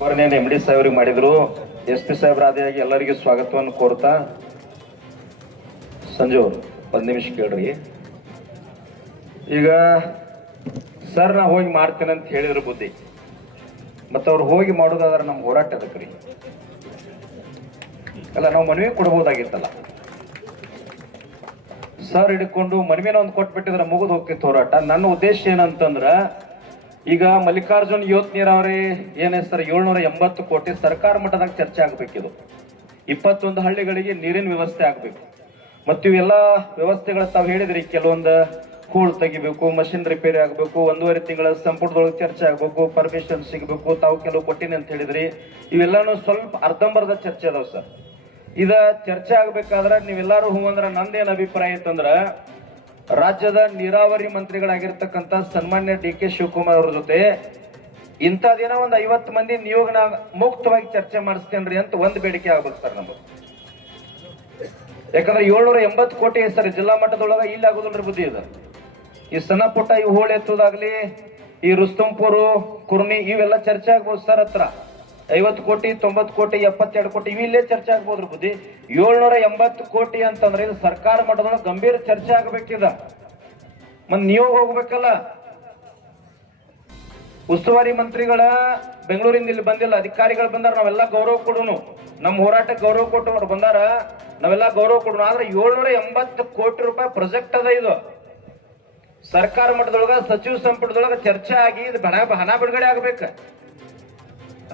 ಅವರನ್ನೇನು MD ಸಾಹೇಬ್ರಿಗೆ ಮಾಡಿದ್ರು. SP ಸಾಹೇಬ್ರಾದಿಯಾಗಿ ಎಲ್ಲರಿಗೂ ಸ್ವಾಗತವನ್ನು ಕೋರ್ತಾ ಸಂಜು ಒಂದು ನಿಮಿಷ ಕೇಳ್ರಿ. ಈಗ ಸರ್ ನಾ ಹೋಗಿ ಮಾಡ್ತೇನೆ ಅಂತ ಹೇಳಿದ್ರು ಬುದ್ಧಿ, ಮತ್ತು ಅವ್ರು ಹೋಗಿ ಮಾಡೋದಾದ್ರೆ ನಮ್ಮ ಹೋರಾಟ ಅದಕ್ಕೆ ರೀ. ಅಲ್ಲ, ನಾವು ಮನವಿ ಕೊಡ್ಬೋದಾಗಿತ್ತಲ್ಲ. ಸರ್ ಹಿಡ್ಕೊಂಡು ಮನವಿನ ಒಂದು ಕೊಟ್ಬಿಟ್ಟಿದ್ರೆ ಮುಗಿದು ಹೋಗ್ತಿತ್ತು ಹೋರಾಟ. ನನ್ನ ಉದ್ದೇಶ ಏನಂತಂದ್ರ, ಈಗ ಮಲ್ಲಿಕಾರ್ಜುನ್ ಯುವತ್ ನೀರಾವರಿ ಏನೇ ಸರ್ 780 ಕೋಟಿ ಸರ್ಕಾರ ಮಟ್ಟದಾಗ ಚರ್ಚೆ ಆಗ್ಬೇಕಿದು. 21 ಹಳ್ಳಿಗಳಿಗೆ ನೀರಿನ ವ್ಯವಸ್ಥೆ ಆಗ್ಬೇಕು. ಮತ್ತು ಇವೆಲ್ಲ ವ್ಯವಸ್ಥೆಗಳು ತಾವು ಹೇಳಿದ್ರಿ, ಕೆಲವೊಂದು ಹೂಳು ತೆಗಿಬೇಕು, ಮಷಿನ್ ರಿಪೇರಿ ಆಗ್ಬೇಕು, 1.5 ತಿಂಗಳ ಸಂಪುಟದೊಳಗೆ ಚರ್ಚೆ ಆಗ್ಬೇಕು, ಪರ್ಮಿಷನ್ ಸಿಗಬೇಕು, ತಾವು ಕೆಲವು ಕೊಟ್ಟಿನಿ ಅಂತ ಹೇಳಿದ್ರಿ. ಇವೆಲ್ಲಾನು ಸ್ವಲ್ಪ ಅರ್ಧಂಬರ್ಧ ಚರ್ಚೆ ಅದಾವ ಸರ್. ಇದ ಚರ್ಚೆ ಆಗ್ಬೇಕಾದ್ರೆ ನೀವೆಲ್ಲಾರು ಹೂ ಅಂದ್ರ ನಂದೇನ್ ಅಭಿಪ್ರಾಯ ಐತಂದ್ರ, ರಾಜ್ಯದ ನೀರಾವರಿ ಮಂತ್ರಿಗಳಾಗಿರ್ತಕ್ಕಂಥ ಸನ್ಮಾನ್ಯ DK ಶಿವಕುಮಾರ್ ಅವ್ರ ಜೊತೆ ಇಂಥ ದಿನ ಒಂದು 50 ಮಂದಿ ನಿಯೋಗನ ಮುಕ್ತವಾಗಿ ಚರ್ಚೆ ಮಾಡಿಸ್ತೇನ್ರಿ ಅಂತ ಒಂದು ಬೇಡಿಕೆ ಆಗ್ಬೇಕು ಸರ್ ನಮ್ದು. ಯಾಕಂದ್ರೆ 780 ಕೋಟಿ ಸರ್ ಜಿಲ್ಲಾ ಮಟ್ಟದೊಳಗ ಇಲ್ಲಿ ಆಗೋದಿಲ್ರಿ ಬುದ್ಧಿ ಇದೆ. ಈ ಸಣ್ಣ ಪುಟ್ಟ ಈ ಹೋಳಿ ಎತ್ತುದಾಗ್ಲಿ, ಈ ರುಸ್ತಂಪುರು ಕುರ್ನಿ ಇವೆಲ್ಲ ಚರ್ಚೆ ಆಗ್ಬೋದು ಸರ್. ಹತ್ರ 50 ಕೋಟಿ 90 ಕೋಟಿ 72 ಕೋಟಿ ಇವಿಲ್ಲೇ ಚರ್ಚೆ ಆಗ್ಬೋದ್ರಿ ಬುದ್ಧಿ. 780 ಕೋಟಿ ಅಂತಂದ್ರೆ ಇದು ಸರ್ಕಾರ ಮಟ್ಟದೊಳಗೆ ಗಂಭೀರ ಚರ್ಚೆ ಆಗ್ಬೇಕಿದ. ಮತ್ ನೀವು ಹೋಗ್ಬೇಕಲ್ಲ, ಉಸ್ತುವಾರಿ ಮಂತ್ರಿಗಳ ಬೆಂಗಳೂರಿಂದ ಇಲ್ಲಿ ಬಂದಿಲ್ಲ, ಅಧಿಕಾರಿಗಳು ಬಂದಾರ, ನಾವೆಲ್ಲ ಗೌರವ ಕೊಡುನು. ನಮ್ಮ ಹೋರಾಟಕ್ಕೆ ಗೌರವ ಕೊಟ್ಟು ಅವ್ರು ಬಂದಾರ, ನಾವೆಲ್ಲ ಗೌರವ ಕೊಡುನು. ಆದ್ರೆ 780 ಕೋಟಿ ರೂಪಾಯಿ ಪ್ರಾಜೆಕ್ಟ್ ಅದ ಇದು. ಸರ್ಕಾರ ಮಟ್ಟದೊಳಗ ಸಚಿವ ಸಂಪುಟದೊಳಗ ಚರ್ಚೆ ಆಗಿ ಇದು ಹಣ ಬಿಡುಗಡೆ ಆಗ್ಬೇಕ,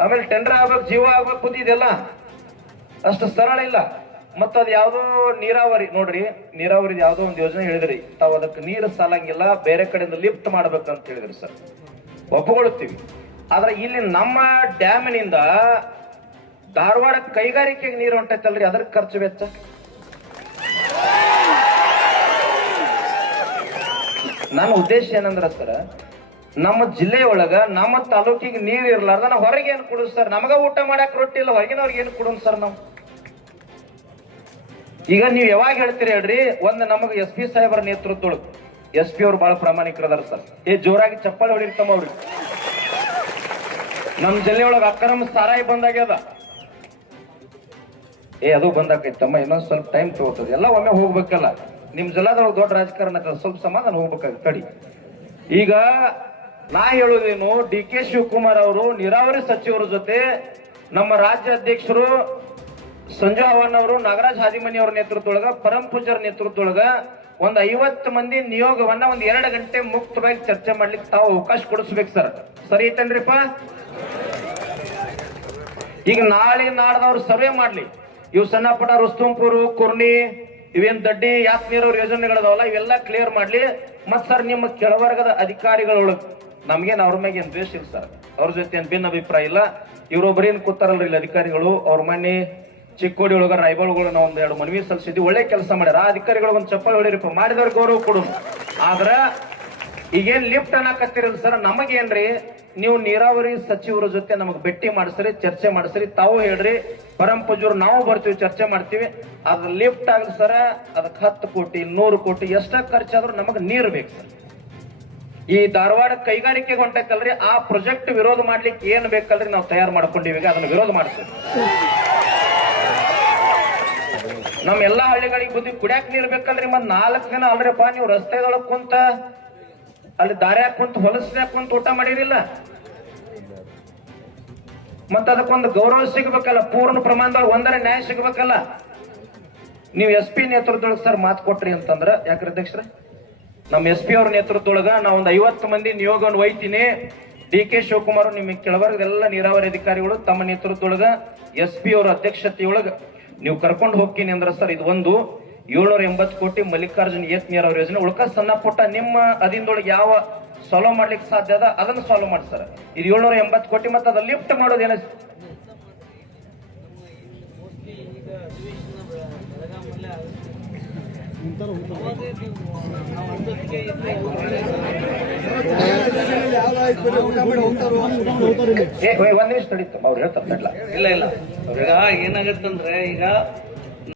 ಆಮೇಲೆ ಟೆಂಡರ್ ಆಗ್ಬೇಕು, ಜೀವ ಆಗ್ಬೇಕು ಬುದ್ಧಿ. ಇದೆಲ್ಲ ಅಷ್ಟು ಸರಳ ಇಲ್ಲ. ಮತ್ತ ಅದ್ ಯಾವ್ದೋ ನೀರಾವರಿ ನೋಡ್ರಿ, ನೀರಾವರಿ ಯಾವ್ದೋ ಒಂದು ಯೋಜನೆ ಹೇಳಿದ್ರಿ ತಾವು, ಅದಕ್ಕೆ ನೀರು ಸಾಲಂಗಿಲ್ಲ, ಬೇರೆ ಕಡೆಯಿಂದ ಲಿಫ್ಟ್ ಮಾಡ್ಬೇಕಂತ ಹೇಳಿದ್ರಿ ಸರ್, ಒಪ್ಪುಗೊಳ್ತೀವಿ. ಆದ್ರೆ ಇಲ್ಲಿ ನಮ್ಮ ಡ್ಯಾಮಿನಿಂದ ಧಾರವಾಡ ಕೈಗಾರಿಕೆಗೆ ನೀರು ಹೊಂಟೈತಲ್ರಿ, ಅದ್ರ ಖರ್ಚು ವೆಚ್ಚ ನನ್ನ ಉದ್ದೇಶ ಏನಂದ್ರ ಸರ್, ನಮ್ಮ ಜಿಲ್ಲೆಯೊಳಗ ನಮ್ಮ ತಾಲೂಕಿಗೆ ನೀರು ಇರ್ಲಾರ್ದ ನಾವು ಹೊರಗೆ ಏನು ಕೊಡುದು ಸರ್? ನಮಗ ಊಟ ಮಾಡಕ್ ರೊಟ್ಟಿ ಇಲ್ಲ, ಹೊರಗಿನವ್ರಿಗೆ ಏನು ಕೊಡೋಣ ಸರ್ ನಾವು? ಈಗ ನೀವು ಯಾವಾಗ ಹೇಳ್ತೀರಿ ಹೇಳ್ರಿ, ಒಂದು ನಮಗೆ SP ಸಾಹೇಬರ ನೇತೃತ್ವದೊಳಗೆ, SP ಅವ್ರು ಬಹಳ ಪ್ರಾಮಾಣಿಕರದಾರ ಸರ್. ಜೋರಾಗಿ ಚಪ್ಪಾಳೆ ಹೊಡಿರ್ತಮ್ಮ ಅವ್ರಿಗೆ. ನಮ್ಮ ಜಿಲ್ಲೆಯೊಳಗೆ ಅಕ್ರಮ ಸಾರಾಯಿ ಬಂದಾಗ್ಯದ. ಅದು ಬಂದಾಕೈತಮ್ಮ, ಇನ್ನೊಂದು ಸ್ವಲ್ಪ ಟೈಮ್ ತಗೋತದೆ, ಎಲ್ಲ ಒಮ್ಮೆ ಹೋಗ್ಬೇಕಲ್ಲ. ನಿಮ್ ಜಿಲ್ಲಾದೊಳಗೆ ದೊಡ್ಡ ರಾಜಕಾರಣ ಸ್ವಲ್ಪ ಸಮಾಧಾನ ಹೋಗ್ಬೇಕಾಗ ತಡಿ. ಈಗ ನಾ ಹೇಳುವುದೇನು, DK ಶಿವಕುಮಾರ್ ಅವರು ನೀರಾವರಿ ಸಚಿವರ ಜೊತೆ ನಮ್ಮ ರಾಜ್ಯ ಅಧ್ಯಕ್ಷರು ಸಂಜು ಅವನ್ ಅವರು, ನಾಗರಾಜ್ ಹಾದಿಮನಿ ಅವರ ನೇತೃತ್ವದೊಳಗ, ಪರಂ ಪೂಜಾರ್ ನೇತೃತ್ವದೊಳಗ ಒಂದು 50 ಮಂದಿ ನಿಯೋಗವನ್ನ ಒಂದು 2 ಗಂಟೆ ಮುಕ್ತವಾಗಿ ಚರ್ಚೆ ಮಾಡ್ಲಿಕ್ಕೆ ತಾವು ಅವಕಾಶ ಕೊಡಿಸ್ಬೇಕು ಸರ್. ಸರಿ ಐತೇನ್ರಿಪ್ಪ? ಈಗ ನಾಳೆ ನಾಡ್ದವ್ರು ಸರ್ವೆ ಮಾಡ್ಲಿ, ಇವು ಸಣ್ಣ ಪುಟ್ಟ ರುಸ್ತುಂಪುರು ಕುರ್ನಿ ಇವೇನ್ ದಡ್ಡಿ ಯಾತ್ ನೀರವ್ರ ಯೋಜನೆಗಳದಾವಲ್ಲ, ಇವೆಲ್ಲ ಕ್ಲಿಯರ್ ಮಾಡ್ಲಿ. ಮತ್ ಸರ್ ನಿಮ್ಮ ಕೆಳವರ್ಗದ ಅಧಿಕಾರಿಗಳೊಳಗೆ ನಮ್ಗೇನ್ ಅವ್ರ ಮ್ಯಾಗ ಏನ್ ದ್ವೇಷ ಇಲ್ಲ ಸರ್, ಅವ್ರ ಜೊತೆ ಏನ್ ಭಿನ್ನ ಅಭಿಪ್ರಾಯ ಇಲ್ಲ. ಇವ್ರೊಬ್ಬರೇನ್ ಕೂತಾರಲ್ರಿ ಇಲ್ಲಿ ಅಧಿಕಾರಿಗಳು, ಅವ್ರ ಮನೆ ಚಿಕ್ಕೋಡಿ ಒಳಗ ರಾಯಬಾಳುಗಳು ನಾವು 1-2 ಮನವಿ ಸಲ್ಲಿಸಿದ್ವಿ, ಒಳ್ಳೆ ಕೆಲಸ ಮಾಡ್ಯಾರ. ಆ ಅಧಿಕಾರಿಗಳು ಒಂದು ಚಪ್ಪಲ್ ಹೊಡಿರಿಪ್ಪ, ಮಾಡಿದವ್ರ ಗೌರವ ಕೊಡು. ಆದ್ರ ಈಗೇನ್ ಲಿಫ್ಟ್ ಅನ್ನಕತ್ತಿರಲ್ಲ ಸರ್, ನಮಗೇನ್ರಿ, ನೀವು ನೀರಾವರಿ ಸಚಿವರ ಜೊತೆ ನಮಗ್ ಭೇಟಿ ಮಾಡಿಸ್ರಿ, ಚರ್ಚೆ ಮಾಡಿಸ್ರಿ, ತಾವು ಹೇಳ್ರಿ, ಪರಂ ಪೂಜರು ನಾವು ಬರ್ತೀವಿ, ಚರ್ಚೆ ಮಾಡ್ತೀವಿ. ಅದ್ರ ಲಿಫ್ಟ್ ಆಗಲಿ ಸರ, ಅದಕ್ಕೆ 10 ಕೋಟಿ 100 ಕೋಟಿ ಎಷ್ಟ ಖರ್ಚಾದ್ರೂ ನಮಗ್ ನೀರ್ ಬೇಕು ಸರ್. ಈ ಧಾರವಾಡ ಕೈಗಾರಿಕೆಗೆ ಹೊಂಟೈತಲ್ರಿ, ಆ ಪ್ರಾಜೆಕ್ಟ್ ವಿರೋಧ ಮಾಡ್ಲಿಕ್ಕೆ ಏನ್ ಬೇಕಲ್ರಿ ನಾವು ತಯಾರು ಮಾಡ್ಕೊಂಡಿವಿ, ಅದನ್ನ ವಿರೋಧ ಮಾಡ್ತೀವಿ. ನಮ್ ಎಲ್ಲಾ ಹಳ್ಳಿಗಳಿಗೆ ಬುದ್ಧಿ ಕುಡಿಯಾಕ ನೀರ್ ಬೇಕಲ್ರಿ. ಮತ್ 4 ದಿನ ಅಲ್ರಿಪ್ಪ ನೀವು ರಸ್ತೆದೊಳಗ್ ಕುಂತ, ಅಲ್ಲಿ ದಾರ್ಯಾಗ ಕುಂತ, ಹೊಲಸ್ನ್ಯಾಗ ಕುಂತ ಊಟ ಮಾಡಿರಿಲ್ಲ. ಮತ್ತ ಅದಕ್ಕೊಂದು ಗೌರವ ಸಿಗ್ಬೇಕಲ್ಲ, ಪೂರ್ಣ ಪ್ರಮಾಣದೊಳಗೆ ಒಂದರ ನ್ಯಾಯ ಸಿಗ್ಬೇಕಲ್ಲ. ನೀವು SP ನೇತೃತ್ವದೊಳಗೆ ಸರ್ ಮಾತು ಕೊಟ್ರಿ ಅಂತಂದ್ರ, ಯಾಕ್ರಿ ಅಧ್ಯಕ್ಷರ, ನಮ್ಮ SP ಅವ್ರ ನೇತೃತ್ವದೊಳಗ ನಾವು ಒಂದು 50 ಮಂದಿ ನಿಯೋಗವನ್ನು ಒಯ್ತೀನಿ. DK ಶಿವಕುಮಾರ್ ನಿಮ್ಮ ಕೆಳವರ್ಗದೆಲ್ಲ ನೀರಾವರಿ ಅಧಿಕಾರಿಗಳು ತಮ್ಮ ನೇತೃತ್ವದೊಳಗ SP ಅವರ ಅಧ್ಯಕ್ಷತೆಯೊಳಗ ನೀವು ಕರ್ಕೊಂಡು ಹೋಗ್ತೀನಿ ಅಂದ್ರ ಸರ್, ಇದು ಒಂದು 780 ಕೋಟಿ ಮಲ್ಲಿಕಾರ್ಜುನ್ ಏತ್ ನೀರಾವರಿ ಯೋಜನೆ. ಉಳ್ಕ ಸಣ್ಣ ಪುಟ್ಟ ನಿಮ್ಮ ಅದಿಂದೊಳಗೆ ಯಾವ ಸಾಲ್ವ್ ಮಾಡ್ಲಿಕ್ಕೆ ಸಾಧ್ಯ ಅದ ಅದನ್ನ ಸಾಲ್ವ್ ಮಾಡಿ ಸರ್. ಇದು 780 ಕೋಟಿ ಮತ್ತೆ ಅದ ಲಿಫ್ಟ್ ಮಾಡೋದೇನ ಒಂದ್ ನಿಮಿಷ ನಡೀತು, ಅವ್ರು ಹೇಳ್ತಾರೆ. ಇಲ್ಲ ಇಲ್ಲ, ಈಗ ಏನಾಗತ್ತಂದ್ರೆ, ಈಗ